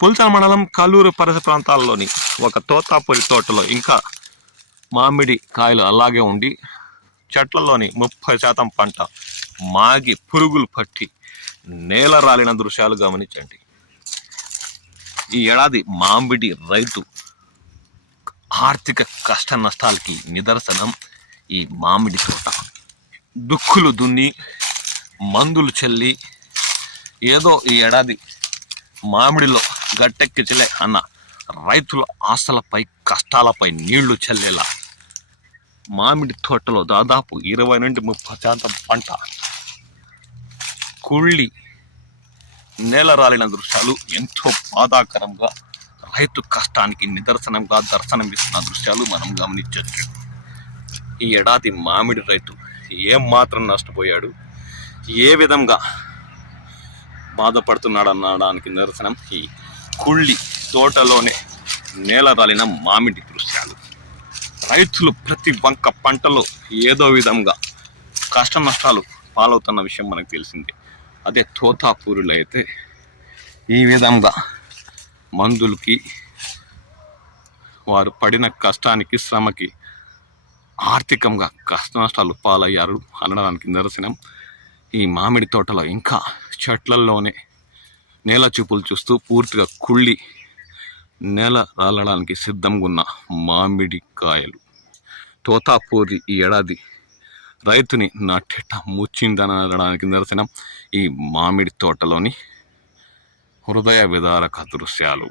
పుల్చల మండలం కల్లూరు పరిసర ప్రాంతాల్లోని ఒక తోతాపురి తోటలో ఇంకా మామిడి కాయలు అలాగే ఉండి చెట్లలోని 30% పంట మాగి పురుగులు పట్టి నేల రాలిన దృశ్యాలు గమనించండి. ఈ ఏడాది మామిడి రైతు ఆర్థిక కష్ట నష్టాలకి నిదర్శనం ఈ మామిడి తోట. దుక్కులు దున్ని మందులు చల్లి ఏదో ఈ ఏడాది మామిడిలో గట్టెక్కించలే అన్న రైతుల ఆశలపై కష్టాలపై నీళ్లు చల్లేలా మామిడి తోటలో దాదాపు 20 నుండి 30% పంట కుళ్ళి నేల రాలిన దృశ్యాలు ఎంతో బాధాకరంగా రైతు కష్టానికి నిదర్శనంగా దర్శనమిస్తున్న దృశ్యాలు మనం గమనించవచ్చు. ఈ ఏడాది మామిడి రైతు ఏం మాత్రం నష్టపోయాడు, ఏ విధంగా బాధపడుతున్నాడు అనడానికి నిదర్శనం ఈ కుళ్ళి తోటలోనే నేల రాలిన మామిడి దృశ్యాలు. రైతులు ప్రతి వంక పంటలో ఏదో విధంగా కష్ట నష్టాలు పాలవుతున్న విషయం మనకు తెలిసిందే. అదే తోతాపూరిలో అయితే ఈ విధంగా మందులకి వారు పడిన కష్టానికి శ్రమకి ఆర్థికంగా కష్ట నష్టాలు పాలయ్యారు అనడానికి నిదర్శనం ఈ మామిడి తోటలో ఇంకా చెట్లల్లోనే నేల చూపులు చూస్తూ పూర్తిగా కుళ్ళి నేల రాలడానికి సిద్ధంగా ఉన్న మామిడి కాయలు. తోతాపూరి ఈ ఏడాది రైతుని నట్టేట ముచ్చిందనడానికి నిదర్శనం ఈ మామిడి తోటలోని హృదయ విదారక దృశ్యాలు.